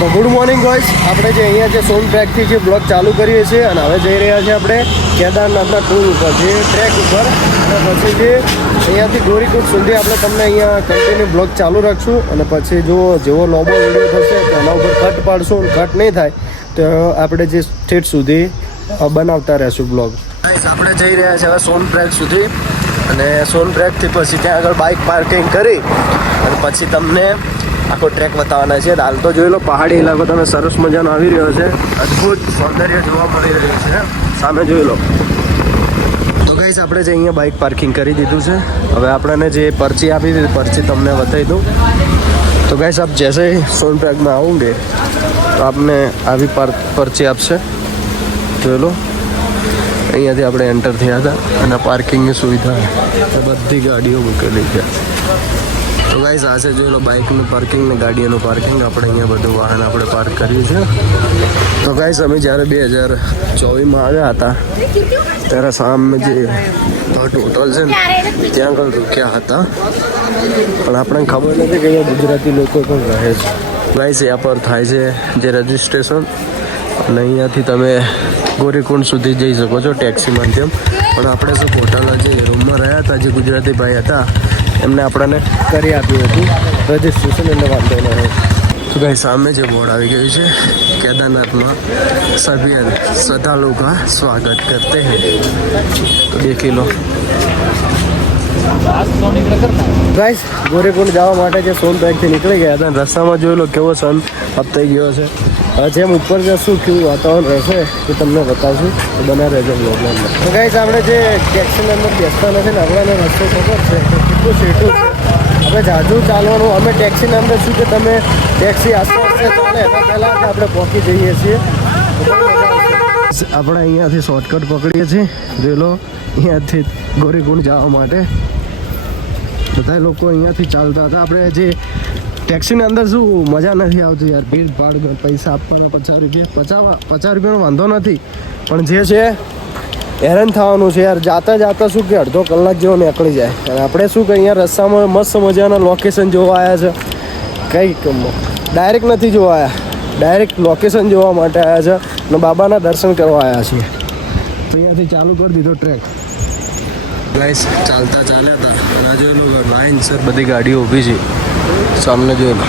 Good morning guys, આપણે જે અહીંયા જે સોન ટ્રેકથી જે બ્લોગ ચાલુ કરીએ છીએ અને હવે જઈ રહ્યા છીએ આપણે કેદારનાથના ટૂર ઉપર, જે ટ્રેક ઉપર, અને પછી જે અહીંયાથી ગોરીકુંડ સુધી આપણે તમને અહીંયા કન્ટિન્યુ બ્લોગ ચાલુ રાખશું. અને પછી જો જેવો લાંબો વિડીયો થશે તો એના ઉપર કટ પાડશું, કટ નહીં થાય તો આપણે જે સ્ટેટ સુધી બનાવતા રહેશું બ્લોગ. આપણે જઈ રહ્યા છીએ હવે સોન ટ્રેક સુધી, અને સોન ટ્રેકથી પછી ત્યાં આગળ બાઇક પાર્કિંગ કરી અને પછી તમને આખો ટ્રેક બતાવવાના છે. હાલ તો જોઈ લો, પહાડી ઇલાકો તમે સરસ મજાનો આવી રહ્યો છે, અદ્ભુત સૌંદર્ય જોવા મળી રહ્યું છે, સામે જોઈ લો. તો ગાઈસ, આપણે જે અહીંયા બાઇક પાર્કિંગ કરી દીધું છે, હવે આપણને જે पर्ची આપી હતી पर्ची તમને બતાવી દઉં. તો ગાઈસ, આપ જैसे સોન ટ્રેકમાં આઓगे તો આપને આવી पर्ची આપશે, જોઈ લો. અહીંયાથી આપણે એન્ટર થયા હતા અને પાર્કિંગની સુવિધા બધી ગાડીઓ મૂકેલી છે. તો ગાઈસ, આ છે જોઈ લો બાઇકનું પાર્કિંગ ને ગાડીઓનું પાર્કિંગ. આપણે અહીંયા બધું વાહન આપણે પાર્ક કર્યું છે. તો ગાઈસ, અમે જ્યારે 2024માં આવ્યા હતા ત્યારે સામે જે હોટલ છે ને ત્યાં આગળ રૂક્યા હતા, પણ આપણને ખબર નથી કે અહીંયા ગુજરાતી લોકો પણ રહે છે. ગાઈસ, ત્યાં પર થાય છે જે રજિસ્ટ્રેશન, અને અહીંયાથી તમે ગોરીકુંડ સુધી જઈ શકો છો ટેક્સી માધ્યમ. પણ આપણે શું હોટલ જે રૂમમાં રહ્યા હતા, જે ગુજરાતી ભાઈ હતા, એમને આપણને કરી આપ્યું હતું રજિસ્ટ્રેશન, એટલે વાંધો ન હોય. તો ભાઈ, સામે જે બોર્ડ આવી ગયું છે, કેદારનાથમાં સભ્ય શ્રદ્ધાળુ કા સ્વાગત કરતે हैं, તો દેખી લો. ગાઈસ, ગોરીકુંડ જવા માટે જે સોન ટ્રેકથી નીકળી ગયા હતા, રસ્તામાં જોઈ લો કેવો સન અપ થઈ ગયો છે. હવે જેમ ઉપર જશું કેવું વાતાવરણ રહેશે એ તમને બતાવશું, તો બના રહેજો બ્લોગમાં. તો ગાઈસ, આપણે જે ટેક્સીની અંદર બેસતા નથી ને, આપણાને રસ્તો ખબર છે કેટલું સેટું છે. આપણે જાજુ ચાલવાનું, અમે ટેક્સીની અંદર શું કે તમે ટેક્સી આસપાસ ચાલે એના પહેલાં આપણે પહોંચી જઈએ છીએ. આપણે અહીંયાથી શોર્ટકટ પકડીએ છીએ, જોઈ લો. અહીંયાથી ગોરીકુંડ જવા માટે બધા લોકો અહીંયાથી ચાલતા હતા. આપણે જે ટેક્સીની અંદર શું મજા નથી આવતી યાર, ભીડ ભાડ, પૈસા આપવાના 50 રૂપિયા, 50 રૂપિયાનો વાંધો નથી, પણ જે છે હેરાન થવાનું છે યાર. જાતા શું કે અડધો કલાક જેવો નીકળી જાય. અને આપણે શું કે અહીંયા રસ્તામાં મસ્ત મજાના લોકેશન જોવા આવ્યા છે, કંઈક ડાયરેક્ટ નથી જોવા આવ્યા, ડાયરેક્ટ લોકેશન જોવા માટે આવ્યા છે અને બાબાના દર્શન કરવા આવ્યા છીએ. તો અહીંયાથી ચાલુ કરી દીધો ટ્રેક. ગાઈસ, ચાલતા ચાલ્યા હતા, જોઈ લો લાઈનસર બધી ગાડીઓ ઊભી છે સામને, જોઈ લો.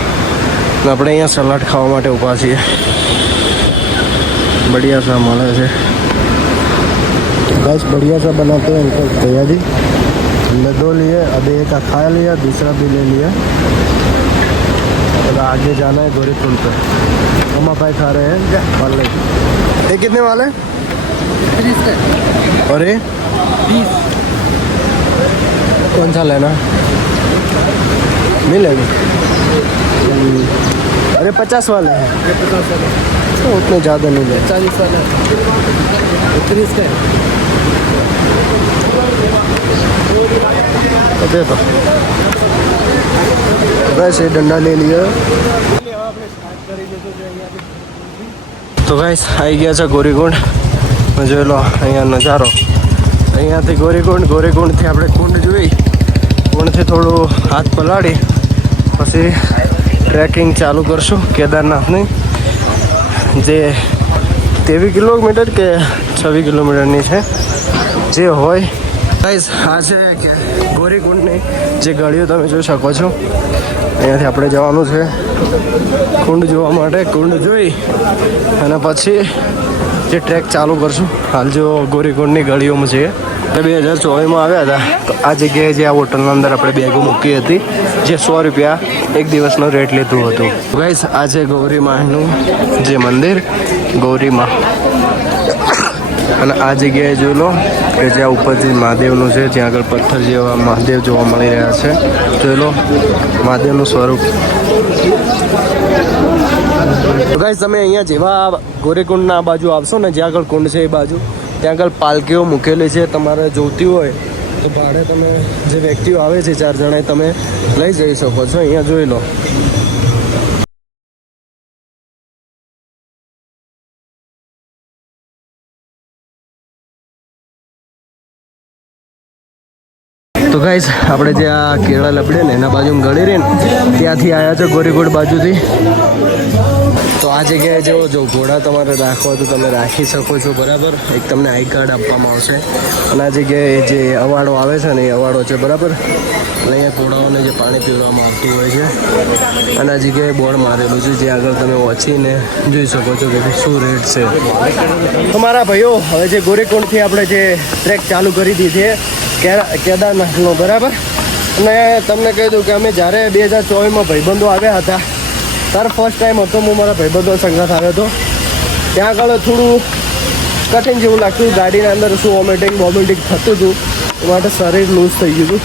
આપણે અહીંયા સલાડ ખાવા માટે ઊભા છીએ, बढ़िया सा મળે છે. बस बढ़िया सा बनाते हैं इनको भैया जी. हमने 2 लिए, अभी एक खा लिया, दूसरा भी ले लिया. अब आगे जाना है गौरीकुंड पे. मम्मा भाई खा रहे हैं वाले. ये कितने वाले? 30 और ये 20. कौन सा लेना? मिलेगा. अरे 50 वाले हैं. ये 50 वाले तो उतने ज़्यादा नहीं ले. 40 वाला 30 का है. दे दो. वैसे डंडा ले लिया. તો ગાઈસ, આવી ગયા છે ગોરીકુંડ. જોઈ લો અહીંયા નજારો. અહીંયાથી ગોરીકુંડથી આપણે કુંડ જોઈ, કુંડથી થોડું હાથ પલાળી પછી ટ્રેકિંગ ચાલુ કરશું કેદારનાથની, જે 23 કિલોમીટર કે 26 કિલોમીટરની છે, જે હોય. ગાઈસ, આ છે કે ગોરીકુંડની જે ગાડીઓ તમે જોઈ શકો છો. અહીંયાથી આપણે જવાનું છે કુંડ જોવા માટે. કુંડ જોઈ અને પછી જે ટ્રેક ચાલુ કરશું. હાલ જો ગોરીકુંડની ગળીઓમાં છે. 2024માં આવ્યા હતા તો આ જગ્યાએ જે આ હોટલના અંદર આપણે બેગો મૂકી હતી, જે 100 રૂપિયા એક દિવસનો રેટ લેતું હતું. ગાઈસ, આ છે ગૌરીમાનું જે મંદિર, ગૌરીમા. અને આ જગ્યાએ જોઈ લો કે જ્યાં ઉપરથી મહાદેવનું છે, ત્યાં આગળ પથ્થર જેવા મહાદેવ જોવા મળી રહ્યા છે. જોઈ લો મહાદેવનું સ્વરૂપ. તો ગાઈસ, તમે અહીંયા જેવા ગોરીકુંડના આ બાજુ આવશો ને, જ્યાં આગળ કુંડ છે એ બાજુ, ત્યાં આગળ પાલકીઓ મૂકેલી છે. તમારે જોઈતી હોય તો ભાડે તમે જે વ્યક્તિઓ આવે છે 4 જણા, તમે લઈ જઈ શકો છો. અહીંયા જોઈ લો. તો ગાઈસ, આપણે જે આ કેળા લપડે ને એના બાજુમાં ગળી રહી ને ત્યાંથી આવ્યા છે ગોરીકુંડ બાજુથી. તો આ જગ્યાએ જો ઘોડા તમારે રાખવા તો તમે રાખી શકો છો, બરાબર. એક તમને આઈ કાર્ડ આપવામાં આવશે અને આ જગ્યાએ જે અવાડો આવે છે ને એ અવાડો છે, બરાબર. અને અહીંયા ઘોડાઓને જે પાણી પીવડાવવામાં આવતું હોય છે અને આ જગ્યાએ બોર્ડ મારેલું છે, જે આગળ તમે વાંચીને જોઈ શકો છો કે શું રેટ છે. તમારા ભાઈઓ હવે જે ગોરીકુંડથી આપણે જે ટ્રેક ચાલુ કરી દીધી છે કેદારનાથનો, બરાબર. અને તમને કહી દઉં કે અમે જ્યારે 2024માં ભાઈબંધો આવ્યા હતા ત્યારે ફર્સ્ટ ટાઈમ હતો હું મારા ભાઈબંધો સંગાથ આવ્યો હતો. ત્યાં આગળ થોડું કઠિન જેવું લાગતું, ગાડીના અંદર શું વોમિટિંગ થતું હતું, એ માટે શરીર લૂઝ થઈ ગયું હતું.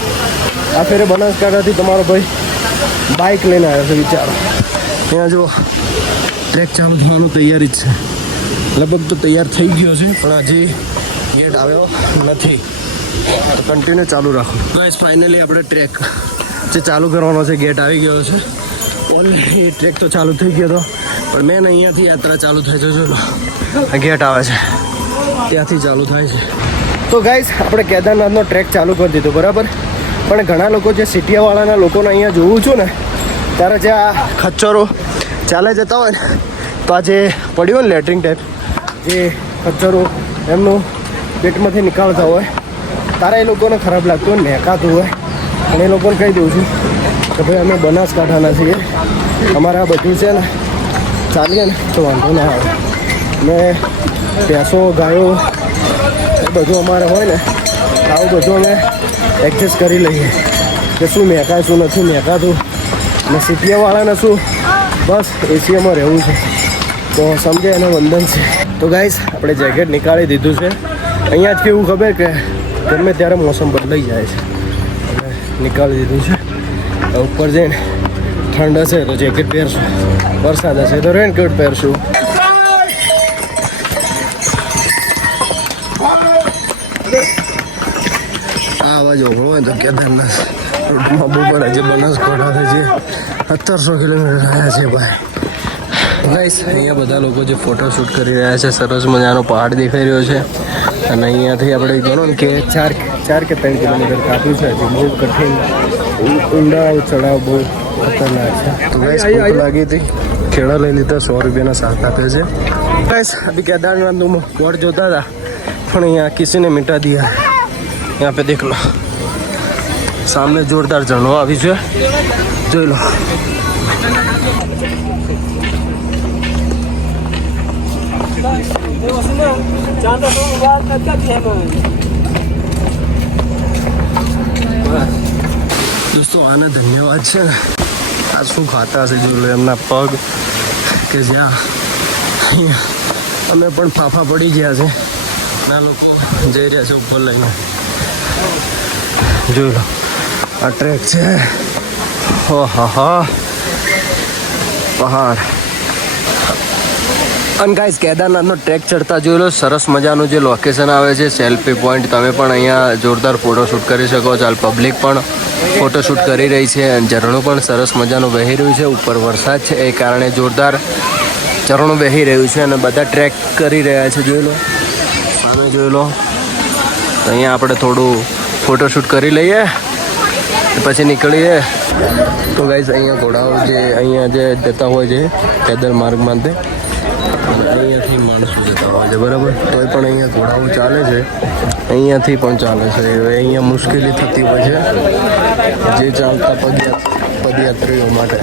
આ ફેરે બનાસકાંઠાથી તમારો ભાઈ બાઇક લઈને આવ્યો છે, વિચારો. ત્યાં જો ટ્રેક ચાલુ થવાનું તૈયારી જ છે, લગભગ તો તૈયાર થઈ ગયો છે પણ હજી ગેટ આવ્યો નથી, તો કન્ટિન્યુ ચાલુ રાખો. બસ ફાઇનલી આપણે ટ્રેક જે ચાલુ કરવાનો છે ગેટ આવી ગયો છે. ઓલરેડી ટ્રેક તો ચાલુ થઈ ગયો હતો પણ મેન અહીંયાથી યાત્રા ચાલુ થઈ છે. જો ગેટ આવે છે ત્યાંથી ચાલુ થાય છે. તો ગાઈસ આપણે કેદારનાથનો ટ્રેક ચાલુ કરી દીધો, બરાબર. પણ ઘણા લોકો જે સિટીયાવાળાના લોકોને અહીંયા જોઉં છું ને ત્યારે જે આ ખચ્ચરો ચાલે જતા હોય ને તો આ જે પડ્યું ને લેટરિંગ ટાઈપ જે ખચ્ચરો એમનું પેટમાંથી નીકાળતા હોય તારે એ લોકોને ખરાબ લાગતું હોય, મહેકાતું હોય. અને એ લોકોને કહી દઉં છું કે ભાઈ અમે બનાસકાંઠાના છીએ, અમારે આ બધું છે ને ચાલીએ ને તો વાંધો ના આવે. ને ભેંસો ગાયો એ બધું અમારે હોય ને આવું બધું અમે એડજસ્ટ કરી લઈએ કે શું મહેકાય શું નથી મહેકાતું. અને સિટીયાવાળાને શું બસ એસીએમાં રહેવું છે, તો સમજે એને વંદન છે. તો ગાઈસ આપણે જેકેટ નીકાળી દીધું છે. અહીંયા જ કેવું ખબર કે ગમે ત્યારે મોસમ બદલાઈ જાય છે, અને નીકાળી દીધું છે. ઉપર જઈને ઠંડ હશે તો જેકેટ પહેરશું, વરસાદ હશે તો રેનકોટ પહેરશું. આ અવાજ ઓગળો હોય તો કેદારનાથ રૂટમાં બહુ પડે છે. બનાસકાંઠાથી જે 1700 કિલોમીટર આવ્યા છે ભાઈ. ગાઈસ અહીંયા બધા લોકો જે ફોટોશૂટ કરી રહ્યા છે, સરસ મજાનો પહાડ દેખાઈ રહ્યો છે. અને અહીંયાથી આપણે ગણો ને કે 4 કે 3 કિલોમીટર કાપ્યું છે. હજી બહુ કઠિન ઊંડા ચડાવ બહુ ખતરનાક છે. તો ગાઈસ ભૂખ લાગી હતી, ખેડા લઈ લીધા, 100 રૂપિયાના શાક આપે છે. ગાઈસ અભી કેદારનાથનું બોર્ડ જોતા હતા પણ અહીંયા કિસી ને મિટા દિયા. यहाँ पे देख लो सामने जोरदार झरनो આવી છે, જોઈ લો. દોસ્તો આને ધન્યવાદ છે ને, આ શું ખાતા હશે જોઈ લો એમના પગ કે જ્યાં અમે પણ ફાફા પડી ગયા છે. ના લોકો જઈ રહ્યા છે ઉપર લઈને, જોઈ લો. આ ટ્રેક છે, પહાડ. અને ગાઈસ કેદારનાથનો ટ્રેક ચડતા જોઈ લો, સરસ મજાનું જે લોકેશન આવે છે સેલ્ફી પોઈન્ટ. તમે પણ અહીંયા જોરદાર ફોટોશૂટ કરી શકો છો. પબ્લિક પણ ફોટોશૂટ કરી રહી છે અને ઝરણું પણ સરસ મજાનું વહી રહ્યું છે. ઉપર વરસાદ છે એ કારણે જોરદાર ઝરણું વહી રહ્યું છે અને બધા ટ્રેક કરી રહ્યા છે. જોઈ લો સામે, જોઈ લો. તો અહીંયા આપણે થોડું ફોટોશૂટ કરી લઈએ પછી નીકળીએ. તો ગાઈસ અહીંયા ઘોડાઓ જે અહીંયા જે જતા હોય છે પેદલ માર્ગમાં, તે અહીંયાથી માણસો જતા હોય છે, બરાબર. તો પણ અહીંયા ઘોડાઓ ચાલે છે, અહીંયાથી પણ ચાલે છે. અહીંયા મુશ્કેલી થતી હોય છે જે ચાલતા પદયાત્રીઓ માટે.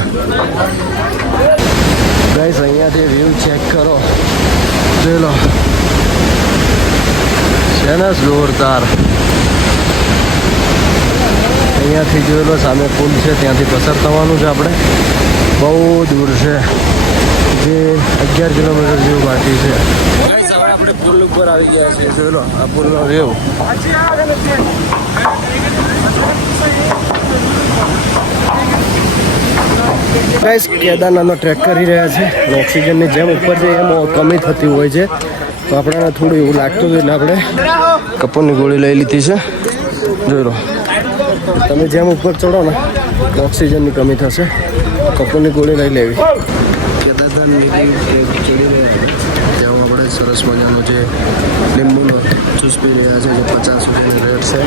ગાઈસ અહીંયાથી વ્યૂ ચેક કરો, જોઈ લો છે ને જોરદાર. અહીંયાથી જોઈ લો સામે પુલ છે, ત્યાંથી પસાર થવાનું છે આપણે. બહુ દૂર છે, જે 11 કિલોમીટર જેવું બાકી છે. આપણે પુલ ઉપર આવી ગયા છીએ, જોઈ લો આ પુલનો વ્યૂ. ગાઈસ કેદારનાથનો ટ્રેક કરી રહ્યા છે અને ઓક્સિજનની જેમ ઉપર છે એમ કમી થતી હોય છે, તો આપણને થોડું એવું લાગતું હતું એટલે આપણે કપૂરની ગોળી લઈ લીધી છે. જોઈ લો તમે જેમ ઉપર ચડો ને ઓક્સિજનની કમી થશે, કપૂરની ગોળી લઈ લેવી. કેદારનાથ ચડી રહ્યા ત્યાં આપણે સરસ મજાનો જે લીંબુનો જ્યુસ પી રહ્યા છે, જે 50 રૂપિયાની રેટ છે.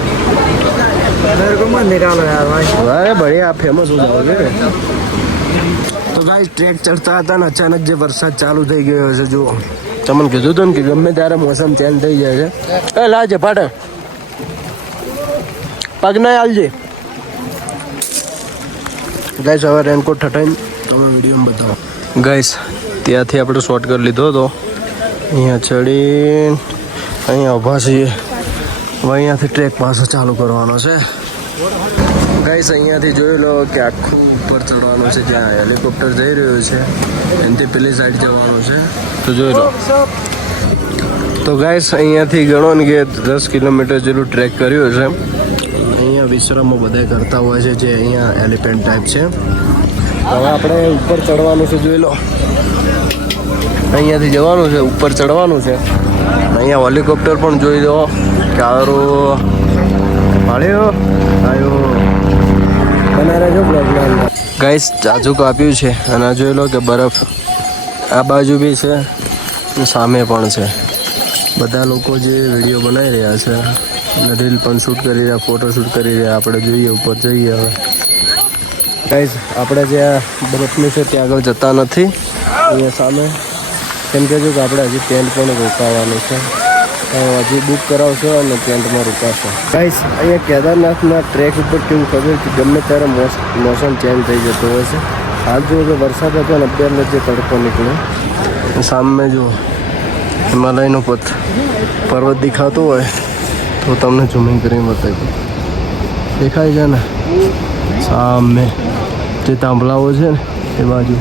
અરે બઢિયા, ફેમસ હો જાઓગે. તો ગાઈસ ટ્રેક ચડતા હતા ને અચાનક જે વરસાદ ચાલુ થઈ ગયો છે જુઓ તમને કીધું હતું ને કે ગમે ત્યારે મોસમ ચેન્જ થઈ જાય છે એ લાજે પાટે પગ નહીં હાલજે ગાઈસ હવે રેનકોટ ઠટાઈને તમે વિડીયોમાં બતાવો ગાઈસ ત્યાંથી આપણે શોર્ટ કરી લીધો હતો અહીંયા ચડીને અહીંયા ઊભા છીએ હવે અહીંયાથી ટ્રેક પાછો ચાલુ કરવાનો છે ગાઈસ અહીંયાથી જોઈ લો કે આખું ઉપર ચડવાનું છે જ્યાં હેલિકોપ્ટર જઈ રહ્યું છે એનાથી પેલી સાઈડ જવાનું છે તો જોઈ લો તો ગાઈસ અહીંયાથી ગણો ને કે 10 કિલોમીટર જેટલું ટ્રેક કર્યું છે અહીંયા વિશ્રામો બધા કરતા હોય છે જે અહીંયા એલિફન્ટ ટાઈપ છે હવે આપણે ઉપર ચડવાનું છે જોઈ લો અહીંયાથી જવાનું છે ઉપર ચડવાનું છે અહીંયા હેલિકોપ્ટર પણ જોઈ લો કારો પાડ્યો આવ્યો બનારે જો બ્લોગમાં ગાઈસ ચાચુક આપ્યું છે અને આ જોઈ લો કે બરફ આ બાજુ બી છે અને સામે પણ છે બધા લોકો જે વિડીયો બનાવી રહ્યા છે અને રીલ પણ શૂટ કરી રહ્યા ફોટો શૂટ કરી રહ્યા આપણે જોઈએ ઉપર જઈએ હવે ગાઈસ આપણે જ્યાં બરફનું છે ત્યાં આગળ જતા નથી અહીંયા સામે કેમ કે જો કે આપણે હજી ટેન્ટ પણ રોકાવાનું છે હજી બુક કરાવશો અને ટેન્ટમાં રોકાશો ગાઈસ અહીંયા કેદારનાથના ટ્રેક ઉપર કેવું ખબર કે ગમે ત્યારે મોસમ ચેન્જ થઈ જતો હોય છે હાલ જો કે વરસાદ હતો ને અત્યારે જે તડકો નીકળ્યો સામે જો હિમાલયનો પર્વત દેખાતો હોય તો તમને ઝૂમિંગ કરીને બતાવી દેખાય છે ને સામે જે તાંભલાઓ છે ને એ બાજુ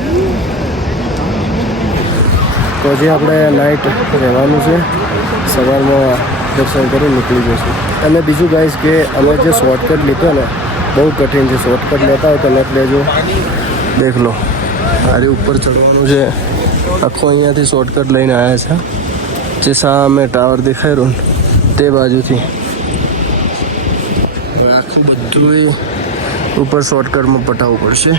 તો હજી આપણે નાઇટ રહેવાનું છે સવારમાં દર્શન કરી નીકળી જઈશું અને બીજું ગાઈસ કે અમે જે શોર્ટકટ લીધો ને બહુ કઠિન છે શોર્ટકટ લેતા હોય તો નથી લેજો દેખ લો આરે ઉપર ચડવાનું છે આખો અહીંયાથી શોર્ટકટ લઈને આવ્યા છે જે સામે ટાવર દેખાય રહ્યો તે બાજુથી આખું બધું ઉપર શોર્ટકટમાં પટાવવું પડશે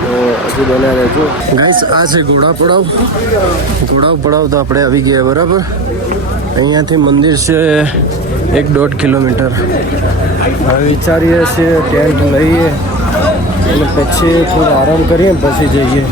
હજી બના રહેજો ગાઈસ આ છે ઘોડા પડાવ તો આપણે આવી ગયા બરાબર અહીંયાથી મંદિર છે 1.5 કિલોમીટર હવે વિચારીએ છીએ ટેન્ટ લઈએ અને પછી થોડો આરામ કરીએ પછી જઈએ